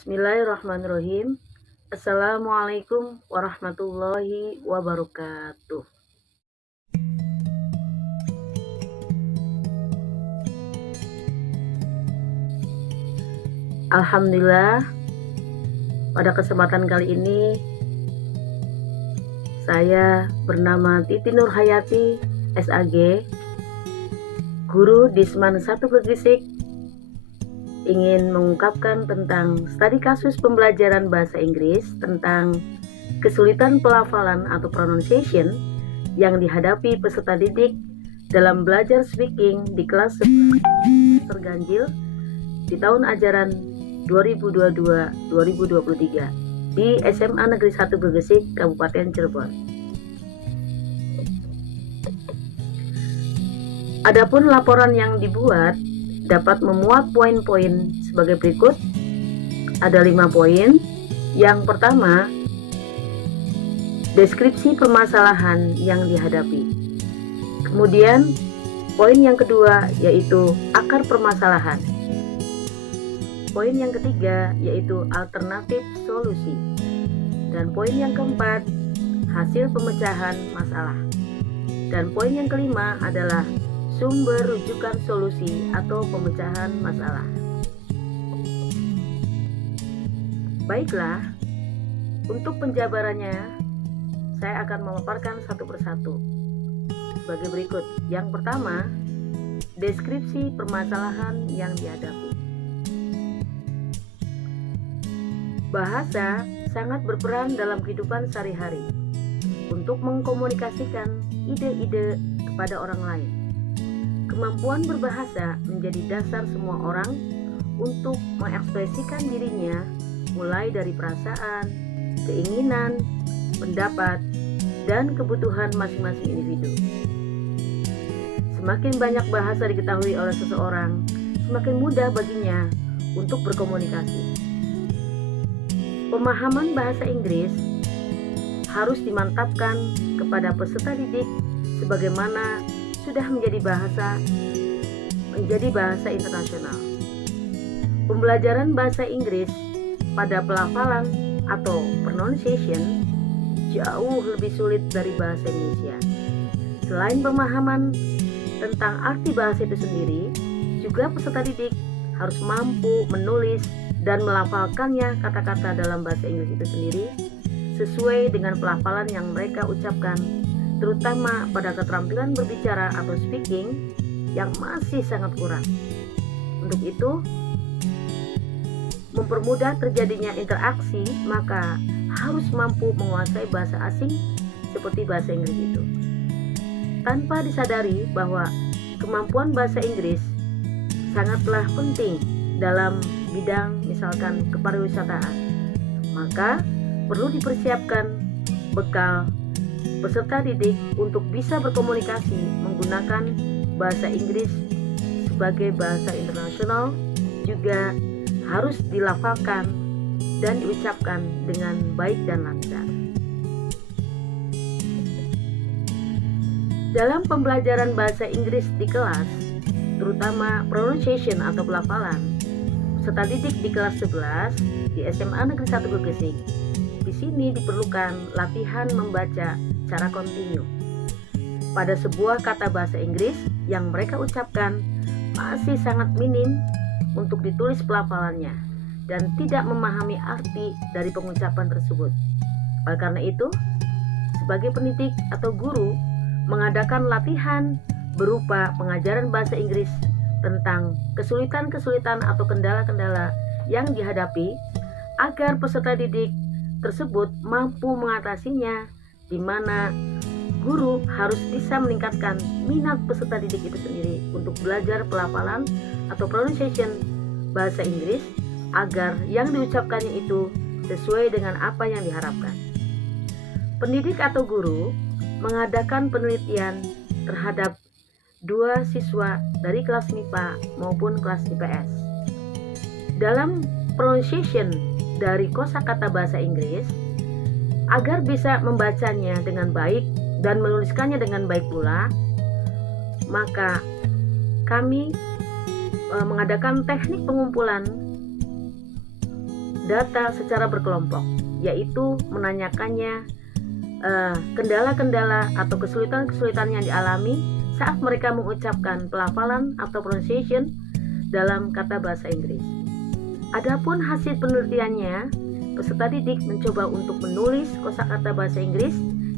Bismillahirrahmanirrahim. Assalamualaikum warahmatullahi wabarakatuh. Alhamdulillah, pada kesempatan kali ini saya bernama Titi Nurhayati SAG, guru Disman 1 Gegesik, ingin mengungkapkan tentang studi kasus pembelajaran bahasa Inggris tentang kesulitan pelafalan atau pronunciation yang dihadapi peserta didik dalam belajar speaking di kelas 11 semester ganjil di tahun ajaran 2022-2023 di SMA Negeri 1 Gegesik, Kabupaten Cirebon. Adapun laporan yang dibuat dapat memuat poin-poin sebagai berikut. Ada 5 poin. Yang pertama, deskripsi permasalahan yang dihadapi. Kemudian, poin yang kedua yaitu akar permasalahan. Poin yang ketiga yaitu alternatif solusi. Dan poin yang keempat, hasil pemecahan masalah. Dan poin yang kelima adalah sumber rujukan solusi atau pemecahan masalah. Baiklah, untuk penjabarannya saya akan memaparkan satu persatu sebagai berikut. Yang pertama, deskripsi permasalahan yang dihadapi. Bahasa sangat berperan dalam kehidupan sehari-hari untuk mengkomunikasikan ide-ide kepada orang lain. Kemampuan berbahasa menjadi dasar semua orang untuk mengekspresikan dirinya, mulai dari perasaan, keinginan, pendapat, dan kebutuhan masing-masing individu. Semakin banyak bahasa diketahui oleh seseorang, semakin mudah baginya untuk berkomunikasi. Pemahaman bahasa Inggris harus dimantapkan kepada peserta didik sebagaimana sudah menjadi bahasa internasional. Pembelajaran bahasa Inggris pada pelafalan atau pronunciation jauh lebih sulit dari bahasa Indonesia. Selain pemahaman tentang arti bahasa itu sendiri, juga peserta didik harus mampu menulis dan melafalkannya kata-kata dalam bahasa Inggris itu sendiri sesuai dengan pelafalan yang mereka ucapkan, terutama pada keterampilan berbicara atau speaking yang masih sangat kurang. Untuk itu, mempermudah terjadinya interaksi, maka harus mampu menguasai bahasa asing seperti bahasa Inggris itu. Tanpa disadari bahwa kemampuan bahasa Inggris sangatlah penting dalam bidang misalkan kepariwisataan, maka perlu dipersiapkan bekal peserta didik untuk bisa berkomunikasi menggunakan bahasa Inggris sebagai bahasa internasional, juga harus dilafalkan dan diucapkan dengan baik dan lancar. Dalam pembelajaran bahasa Inggris di kelas, terutama pronunciation atau pelafalan, peserta didik di kelas 11 di SMA Negeri 1 Gegesik, di sini diperlukan latihan membaca secara kontinu pada sebuah kata bahasa Inggris yang mereka ucapkan masih sangat minim untuk ditulis pelafalannya dan tidak memahami arti dari pengucapan tersebut. Oleh karena itu, sebagai pendidik atau guru mengadakan latihan berupa pengajaran bahasa Inggris tentang kesulitan-kesulitan atau kendala-kendala yang dihadapi agar peserta didik tersebut mampu mengatasinya, di mana guru harus bisa meningkatkan minat peserta didik itu sendiri untuk belajar pelafalan atau pronunciation bahasa Inggris agar yang diucapkannya itu sesuai dengan apa yang diharapkan. Pendidik atau guru mengadakan penelitian terhadap 2 siswa dari kelas MIPA maupun kelas IPS. Dalam pronunciation dari kosakata bahasa Inggris, agar bisa membacanya dengan baik dan menuliskannya dengan baik pula, maka kami mengadakan teknik pengumpulan data secara berkelompok, yaitu menanyakannya kendala-kendala atau kesulitan-kesulitan yang dialami saat mereka mengucapkan pelafalan atau pronunciation dalam kata bahasa Inggris. Adapun hasil penelitiannya, peserta didik mencoba untuk menulis kosakata bahasa Inggris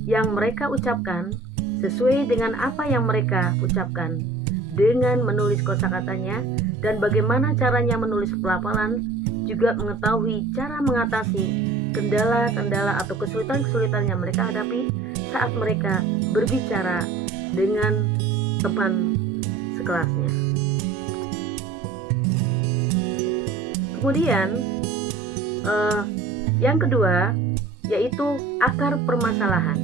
yang mereka ucapkan sesuai dengan apa yang mereka ucapkan dengan menulis kosakatanya, dan bagaimana caranya menulis pelafalan, juga mengetahui cara mengatasi kendala-kendala atau kesulitan-kesulitan yang mereka hadapi saat mereka berbicara dengan teman sekelasnya. Kemudian yang kedua yaitu akar permasalahan.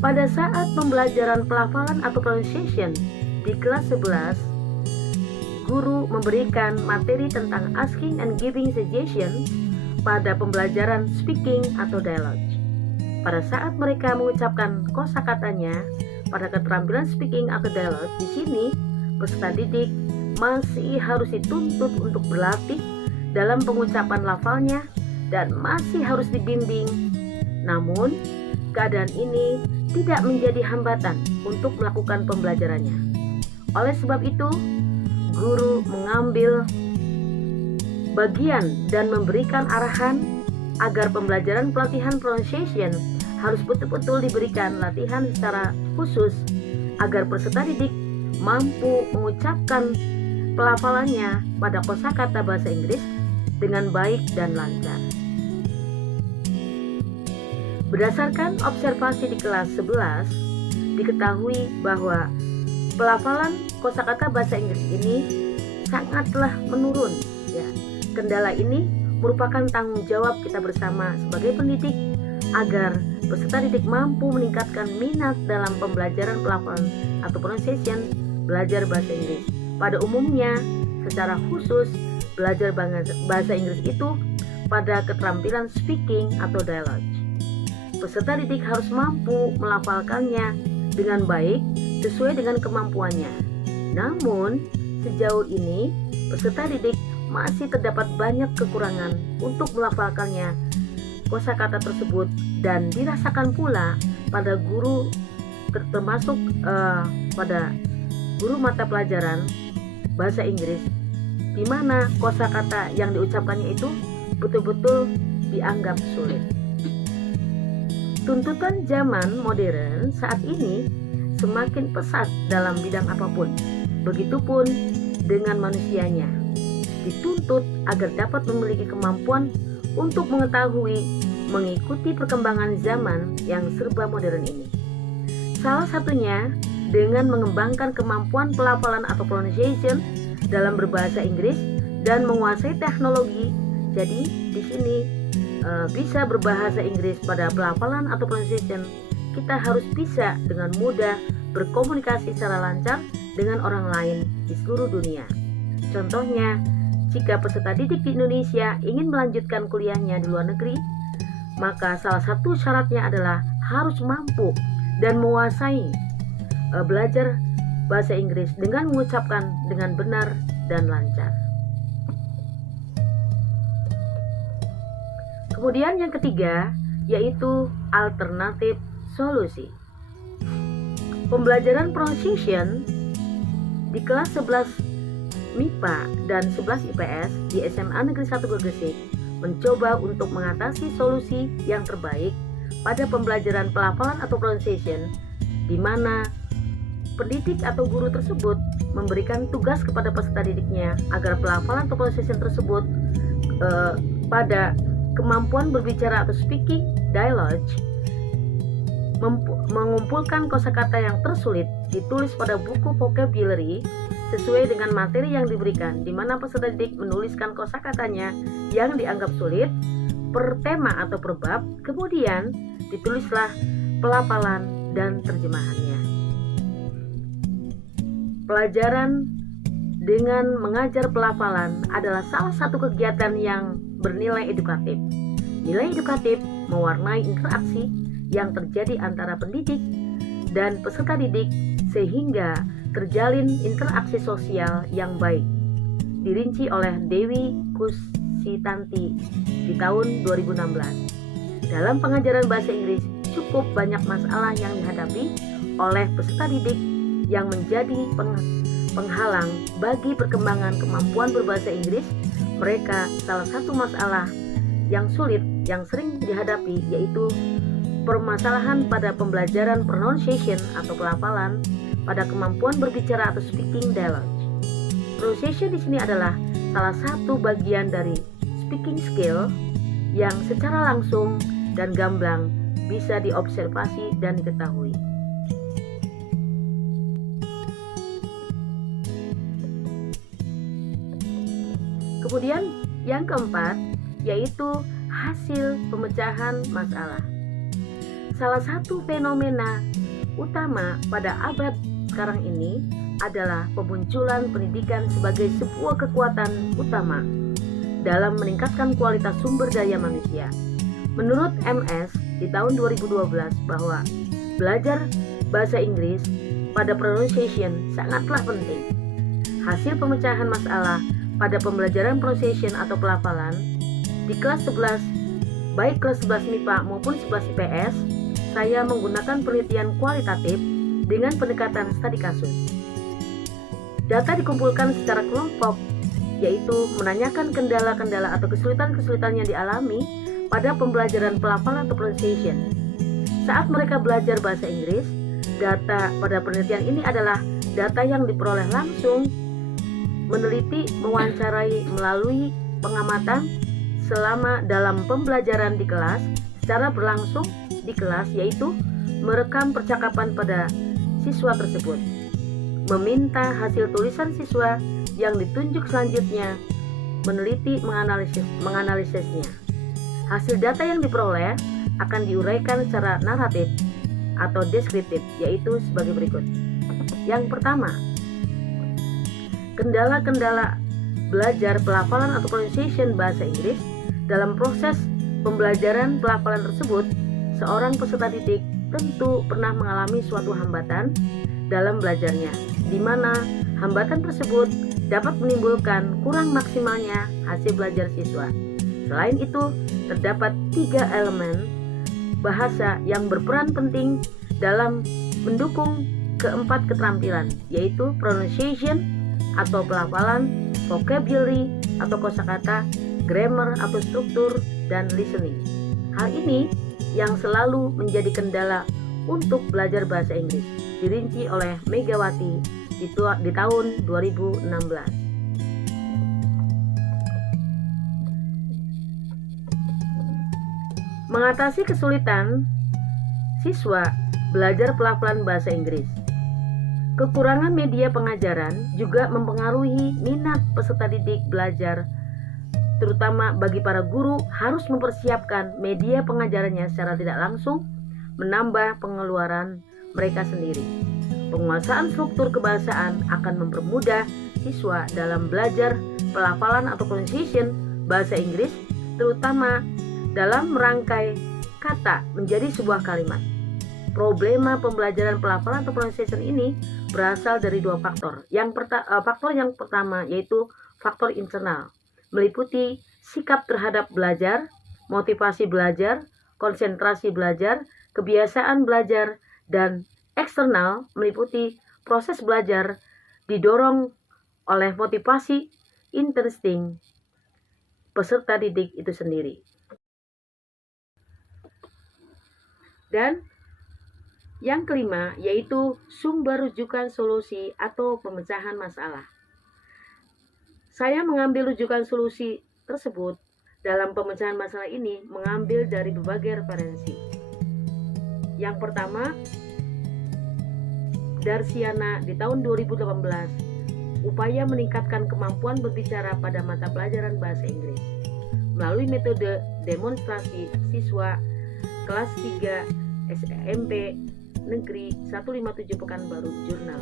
Pada saat pembelajaran pelafalan atau pronunciation di kelas 11, guru memberikan materi tentang asking and giving suggestions pada pembelajaran speaking atau dialogue. Pada saat mereka mengucapkan kosakatanya pada keterampilan speaking atau dialogue, di sini peserta didik masih harus dituntut untuk berlatih dalam pengucapan lafalnya dan masih harus dibimbing. Namun, keadaan ini tidak menjadi hambatan untuk melakukan pembelajarannya. Oleh sebab itu, guru mengambil bagian dan memberikan arahan agar pembelajaran pelatihan pronunciation harus betul-betul diberikan latihan secara khusus agar peserta didik mampu mengucapkan pelafalannya pada kosakata bahasa Inggris dengan baik dan lancar. Berdasarkan observasi di kelas 11, diketahui bahwa pelafalan kosakata bahasa Inggris ini sangatlah menurun. Ya, kendala ini merupakan tanggung jawab kita bersama sebagai pendidik agar peserta didik mampu meningkatkan minat dalam pembelajaran pelafalan atau pronunciation belajar bahasa Inggris. Pada umumnya, secara khusus belajar bahasa Inggris itu pada keterampilan speaking atau dialogue. Peserta didik harus mampu melafalkannya dengan baik sesuai dengan kemampuannya. Namun, sejauh ini peserta didik masih terdapat banyak kekurangan untuk melafalkannya kosakata tersebut, dan dirasakan pula pada guru termasuk pada guru mata pelajaran bahasa Inggris, di mana kosakata yang diucapkannya itu betul-betul dianggap sulit. Tuntutan zaman modern saat ini semakin pesat dalam bidang apapun. Begitupun dengan manusianya, dituntut agar dapat memiliki kemampuan untuk mengetahui, mengikuti perkembangan zaman yang serba modern ini. Salah satunya dengan mengembangkan kemampuan pelafalan atau pronunciation dalam berbahasa Inggris dan menguasai teknologi. Jadi di sini bisa berbahasa Inggris pada pelafalan atau pronunciation, kita harus bisa dengan mudah berkomunikasi secara lancar dengan orang lain di seluruh dunia. Contohnya, jika peserta didik di Indonesia ingin melanjutkan kuliahnya di luar negeri, maka salah satu syaratnya adalah harus mampu dan menguasai belajar bahasa Inggris dengan mengucapkan dengan benar dan lancar. Kemudian yang ketiga yaitu alternatif solusi. Pembelajaran pronunciation di kelas 11 MIPA dan 11 IPS di SMA Negeri 1 Gegesik mencoba untuk mengatasi solusi yang terbaik pada pembelajaran pelafalan atau pronunciation, di mana pendidik atau guru tersebut memberikan tugas kepada peserta didiknya agar pelafalan atau pronunciation tersebut pada kemampuan berbicara atau speaking, dialogue, mengumpulkan kosakata yang tersulit ditulis pada buku vocabulary sesuai dengan materi yang diberikan, di mana peserta didik menuliskan kosakatanya yang dianggap sulit per tema atau per bab, kemudian ditulislah pelafalan dan terjemahannya. Pelajaran dengan mengajar pelafalan adalah salah satu kegiatan yang bernilai edukatif. Nilai edukatif mewarnai interaksi yang terjadi antara pendidik dan peserta didik sehingga terjalin interaksi sosial yang baik. Dirinci oleh Dewi Kus Kustanti di tahun 2016. Dalam pengajaran bahasa Inggris, cukup banyak masalah yang dihadapi oleh peserta didik yang menjadi penghalang bagi perkembangan kemampuan berbahasa Inggris mereka. Salah satu masalah yang sulit yang sering dihadapi yaitu permasalahan pada pembelajaran pronunciation atau pelafalan pada kemampuan berbicara atau speaking dialect. Pronunciation di sini adalah salah satu bagian dari speaking skill yang secara langsung dan gamblang bisa diobservasi dan diketahui. Kemudian yang keempat yaitu hasil pemecahan masalah. Salah satu fenomena utama pada abad sekarang ini adalah pemunculan pendidikan sebagai sebuah kekuatan utama dalam meningkatkan kualitas sumber daya manusia. Menurut MS di tahun 2012 bahwa belajar bahasa Inggris pada pronunciation sangatlah penting. Hasil pemecahan masalah pada pembelajaran pronunciation atau pelafalan di kelas 11, baik kelas 11 MIPA maupun 11 IPS, saya menggunakan penelitian kualitatif dengan pendekatan studi kasus. Data dikumpulkan secara kelompok, yaitu menanyakan kendala-kendala atau kesulitan-kesulitan yang dialami pada pembelajaran pelafalan atau pronunciation. Saat mereka belajar bahasa Inggris, data pada penelitian ini adalah data yang diperoleh langsung, meneliti, mewawancarai melalui pengamatan selama dalam pembelajaran di kelas secara berlangsung di kelas, yaitu merekam percakapan pada siswa tersebut, meminta hasil tulisan siswa yang ditunjuk selanjutnya, meneliti, menganalisisnya. Hasil data yang diperoleh akan diuraikan secara naratif atau deskriptif, yaitu sebagai berikut. Yang pertama, kendala-kendala belajar pelafalan atau pronunciation bahasa Inggris. Dalam proses pembelajaran pelafalan tersebut, seorang peserta didik tentu pernah mengalami suatu hambatan dalam belajarnya, di mana hambatan tersebut dapat menimbulkan kurang maksimalnya hasil belajar siswa. Selain itu, terdapat 3 elemen bahasa yang berperan penting dalam mendukung keempat keterampilan, yaitu pronunciation atau pelafalan, vocabulary atau kosakata, grammar atau struktur, dan listening. Hal ini yang selalu menjadi kendala untuk belajar bahasa Inggris, dirinci oleh Megawati di tahun 2016. Mengatasi kesulitan siswa belajar pelafalan bahasa Inggris. Kekurangan media pengajaran juga mempengaruhi minat peserta didik belajar, terutama bagi para guru harus mempersiapkan media pengajarannya secara tidak langsung, menambah pengeluaran mereka sendiri. Penguasaan struktur kebahasaan akan mempermudah siswa dalam belajar pelafalan atau pronunciation bahasa Inggris, terutama dalam merangkai kata menjadi sebuah kalimat. Problema pembelajaran pelafalan atau pronunciation ini berasal dari 2 faktor. Faktor yang pertama yaitu faktor internal, meliputi sikap terhadap belajar, motivasi belajar, konsentrasi belajar, kebiasaan belajar, dan eksternal meliputi proses belajar didorong oleh motivasi insting peserta didik itu sendiri. Dan yang kelima yaitu sumber rujukan solusi atau pemecahan masalah. Saya mengambil rujukan solusi tersebut dalam pemecahan masalah ini mengambil dari berbagai referensi. Yang pertama, Darsiana di tahun 2018, upaya meningkatkan kemampuan berbicara pada mata pelajaran bahasa Inggris melalui metode demonstrasi siswa kelas 3 SMP Negeri 157 Pekanbaru Jurnal.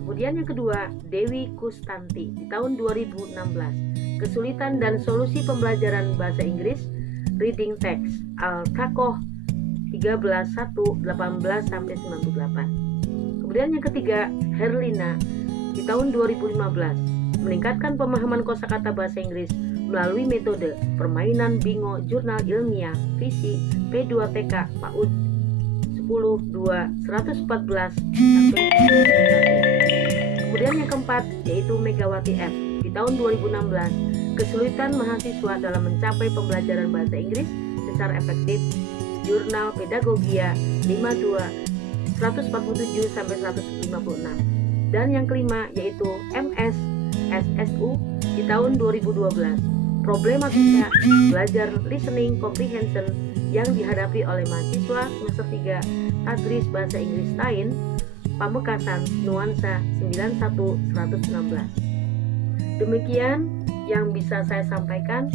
Kemudian yang kedua, Dewi Kustanti di tahun 2016, kesulitan dan solusi pembelajaran bahasa Inggris, reading text, Al-Kakoh 13/1/18-98. Kemudian yang ketiga, Herlina di tahun 2015, meningkatkan pemahaman kosakata bahasa Inggris melalui metode permainan bingo jurnal ilmiah visi P2TK PAUD 10-2-114 sampai 91. Kemudian yang keempat yaitu Megawati F. Di tahun 2016, kesulitan mahasiswa dalam mencapai pembelajaran bahasa Inggris secara efektif, Jurnal Pedagogia 52 147 sampai 156. Dan yang kelima yaitu MS SSU di tahun 2012, problematika belajar listening comprehension yang dihadapi oleh mahasiswa semester 3 Tadris Bahasa Inggris Tain Pamekasan Nuansa 91-116. Demikian yang bisa saya sampaikan.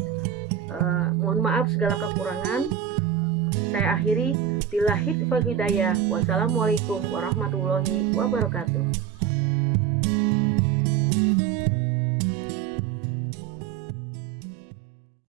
Mohon maaf segala kekurangan. Saya akhiri. Billahi taufiq wal hidayah. Wassalamualaikum warahmatullahi wabarakatuh.